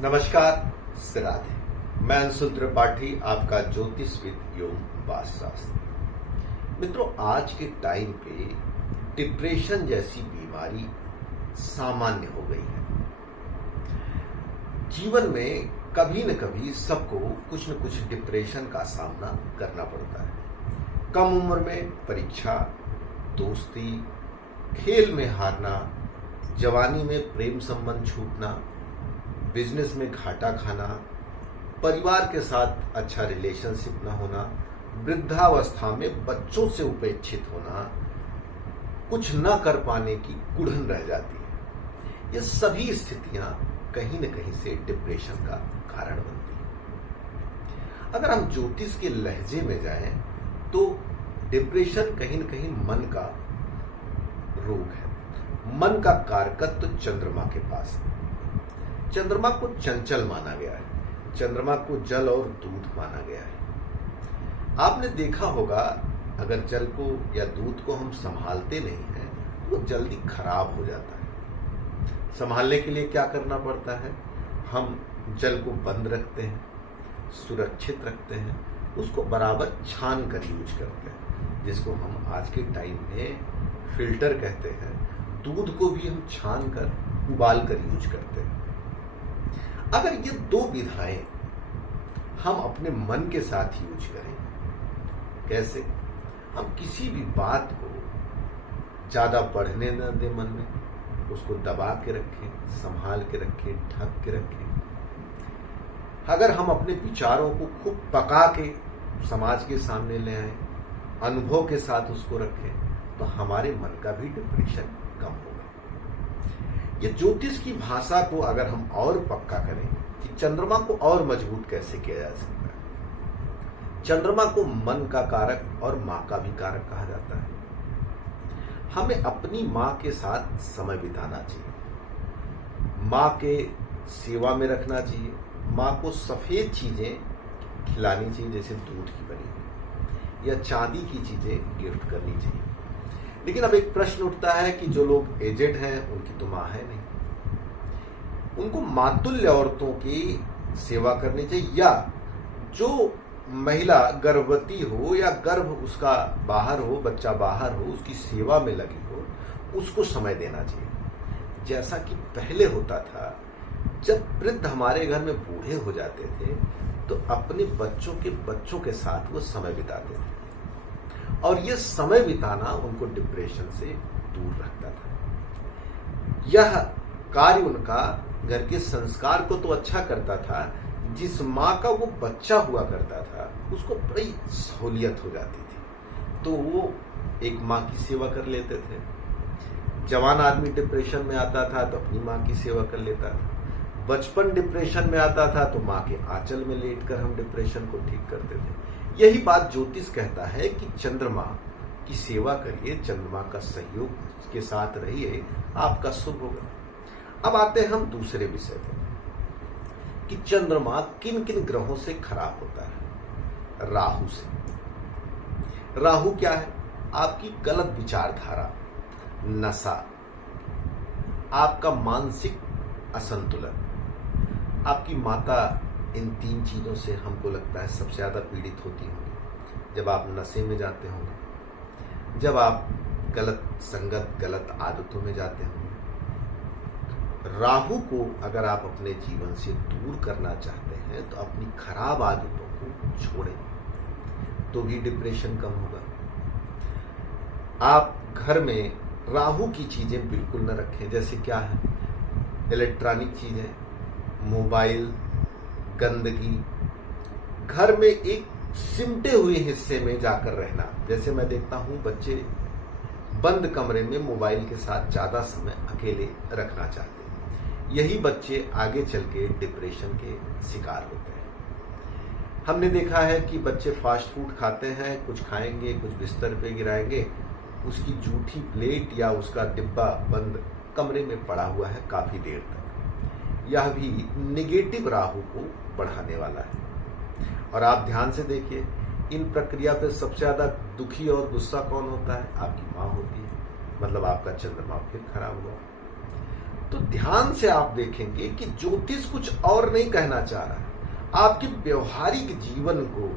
नमस्कार, राधे। मैं अंशुल त्रिपाठी, आपका ज्योतिषविद एवं वास्तुशास्त्री। मित्रों, आज के टाइम पे डिप्रेशन जैसी बीमारी सामान्य हो गई है। जीवन में कभी न कभी सबको कुछ न कुछ डिप्रेशन का सामना करना पड़ता है। कम उम्र में परीक्षा, दोस्ती, खेल में हारना, जवानी में प्रेम संबंध छूटना, बिजनेस में घाटा खाना, परिवार के साथ अच्छा रिलेशनशिप न होना, वृद्धावस्था में बच्चों से उपेक्षित होना, कुछ न कर पाने की कुढ़न रह जाती है। ये सभी स्थितियां कहीं न कहीं से डिप्रेशन का कारण बनती है। अगर हम ज्योतिष के लहजे में जाएं तो डिप्रेशन कहीं न कहीं मन का रोग है। मन का कारकत्व तो चंद्रमा के पास है। चंद्रमा को चंचल माना गया है। चंद्रमा को जल और दूध माना गया है। आपने देखा होगा, अगर जल को या दूध को हम संभालते नहीं हैं तो वो जल्दी खराब हो जाता है। संभालने के लिए क्या करना पड़ता है? हम जल को बंद रखते हैं, सुरक्षित रखते हैं, उसको बराबर छान कर यूज करते हैं, जिसको हम आज के टाइम में फिल्टर कहते हैं। दूध को भी हम छान कर, उबाल कर यूज करते हैं। अगर ये दो विधाएं हम अपने मन के साथ यूज करें, कैसे? हम किसी भी बात को ज्यादा बढ़ने न दें, मन में उसको दबा के रखें, संभाल के रखें, ढक के रखें। अगर हम अपने विचारों को खूब पका के समाज के सामने ले आए, अनुभव के साथ उसको रखें, तो हमारे मन का भी डिप्रेशन कम होगा। ये ज्योतिष की भाषा को अगर हम और पक्का करें कि चंद्रमा को और मजबूत कैसे किया जा सकता है। चंद्रमा को मन का कारक और मां का भी कारक कहा जाता है। हमें अपनी मां के साथ समय बिताना चाहिए, मां के सेवा में रखना चाहिए, मां को सफेद चीजें खिलानी चाहिए, जैसे दूध की बनी हुई या चांदी की चीजें गिफ्ट करनी चाहिए। लेकिन अब एक प्रश्न उठता है कि जो लोग एजेड हैं उनकी तो मां है नहीं, उनको मातुल्य औरतों की सेवा करनी चाहिए, या जो महिला गर्भवती हो या गर्भ उसका बाहर हो, बच्चा बाहर हो, उसकी सेवा में लगी हो, उसको समय देना चाहिए। जैसा कि पहले होता था, जब वृद्ध हमारे घर में बूढ़े हो जाते थे तो अपने बच्चों के साथ वो समय बिताते थे, और ये समय बिताना उनको डिप्रेशन से दूर रखता था। यह कार्य उनका घर के संस्कार को तो अच्छा करता था। जिस माँ का वो बच्चा हुआ करता था उसको बड़ी सहूलियत हो जाती थी, तो वो एक माँ की सेवा कर लेते थे। जवान आदमी डिप्रेशन में आता था तो अपनी माँ की सेवा कर लेता था। बचपन डिप्रेशन में आता था तो माँ के आंचल में लेटकर हम डिप्रेशन को ठीक करते थे। यही बात ज्योतिष कहता है कि चंद्रमा की सेवा करिए, चंद्रमा का सहयोग के साथ रहिए, आपका शुभ होगा। अब आते हैं हम दूसरे विषय पर कि चंद्रमा किन किन ग्रहों से खराब होता है। राहु से। राहु क्या है? आपकी गलत विचारधारा, नशा, आपका मानसिक असंतुलन। आपकी माता इन तीन चीजों से हमको लगता है सबसे ज्यादा पीड़ित होती होंगी। जब आप नशे में जाते होंगे, जब आप गलत संगत, गलत आदतों में जाते होंगे। राहु को अगर आप अपने जीवन से दूर करना चाहते हैं तो अपनी खराब आदतों को छोड़ें, तो भी डिप्रेशन कम होगा। आप घर में राहु की चीजें बिल्कुल न रखें। जैसे क्या है? इलेक्ट्रॉनिक चीजें, मोबाइल, गंदगी। घर में एक सिमटे हुए हिस्से में जाकर रहना। जैसे मैं देखता हूं, बच्चे बंद कमरे में मोबाइल के साथ ज्यादा समय अकेले रखना चाहते हैं। यही बच्चे आगे चल के डिप्रेशन के शिकार होते हैं। हमने देखा है कि बच्चे फास्ट फूड खाते हैं, कुछ खाएंगे, कुछ बिस्तर पे गिराएंगे, उसकी जूठी प्लेट या उसका डिब्बा बंद कमरे में पड़ा हुआ है काफी देर तक। यह भी निगेटिव राहु को बढ़ाने वाला है। और आप ध्यान से देखिए, इन प्रक्रिया पे सबसे ज्यादा दुखी और गुस्सा कौन होता है? आपकी माँ होती है। मतलब आपका चंद्रमा फिर खराब हुआ। तो ध्यान से आप देखेंगे कि ज्योतिष कुछ और नहीं कहना चाह रहा है, आपके व्यवहारिक जीवन को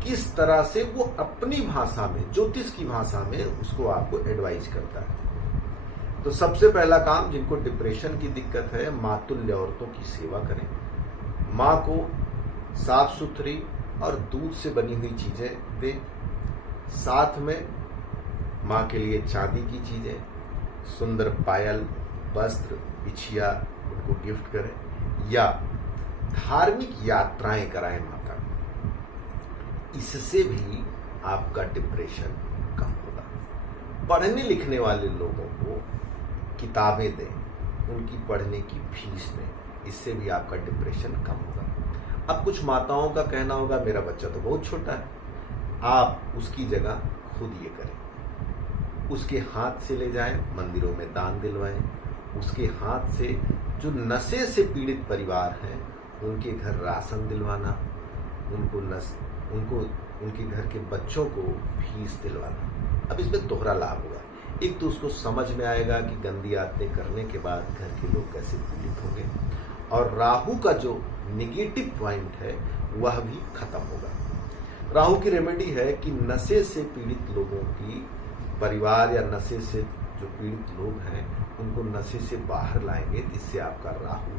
किस तरह से वो अपनी भाषा में, ज्योतिष की भाषा में उसको आपको एडवाइज करता है। तो सबसे पहला काम, जिनको डिप्रेशन की दिक्कत है, मातुल्य औरतों की सेवा करें। माँ को साफ सुथरी और दूध से बनी हुई चीजें दें। साथ में माँ के लिए चांदी की चीजें, सुंदर पायल, वस्त्र, बिछिया उनको गिफ्ट करें या धार्मिक यात्राएं कराएं माता को। इससे भी आपका डिप्रेशन कम होगा। पढ़ने लिखने वाले लोगों को किताबें दें, उनकी पढ़ने की फीस दें, इससे भी आपका डिप्रेशन कम होगा। अब कुछ माताओं का कहना होगा मेरा बच्चा तो बहुत छोटा है, आप उसकी जगह खुद ये करें। उसके हाथ से ले जाएं, मंदिरों में दान दिलवाएं। उसके हाथ से जो नशे से पीड़ित परिवार हैं उनके घर राशन दिलवाना, उनको उनके घर के बच्चों को फीस दिलवाना। अब इसमें दोहरा लाभ होगा। एक तो उसको समझ में आएगा कि गंदी आदतें करने के बाद घर के लोग कैसे पीड़ित होंगे, और राहु का जो नेगेटिव पॉइंट है वह भी खत्म होगा। राहु की रेमेडी है कि नशे से पीड़ित लोगों की परिवार या नशे से जो पीड़ित लोग हैं उनको नशे से बाहर लाएंगे, जिससे आपका राहु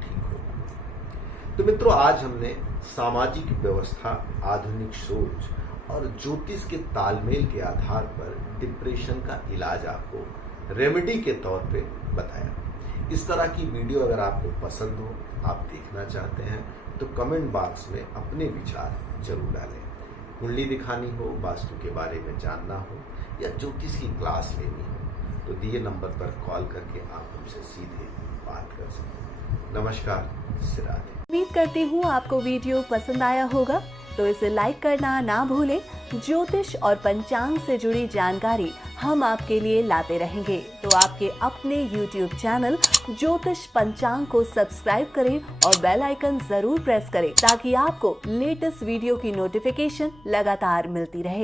ठीक होगा। तो मित्रों, आज हमने सामाजिक व्यवस्था, आधुनिक सोच और ज्योतिष के तालमेल के आधार पर डिप्रेशन का इलाज आपको रेमेडी के तौर पे बताया। इस तरह की वीडियो अगर आपको पसंद हो, आप देखना चाहते हैं, तो कमेंट बॉक्स में अपने विचार जरूर डालें। कुंडली दिखानी हो, वास्तु के बारे में जानना हो या ज्योतिष की क्लास लेनी हो, तो दिए नंबर पर कॉल करके आप हमसे सीधे बात कर सकते हैं। नमस्कार, राधे। उम्मीद करती हूँ आपको वीडियो पसंद आया होगा, तो इसे लाइक करना ना भूलें। ज्योतिष और पंचांग से जुड़ी जानकारी हम आपके लिए लाते रहेंगे, तो आपके अपने YouTube चैनल ज्योतिष पंचांग को सब्सक्राइब करें और बेल आइकन जरूर प्रेस करें, ताकि आपको लेटेस्ट वीडियो की नोटिफिकेशन लगातार मिलती रहे।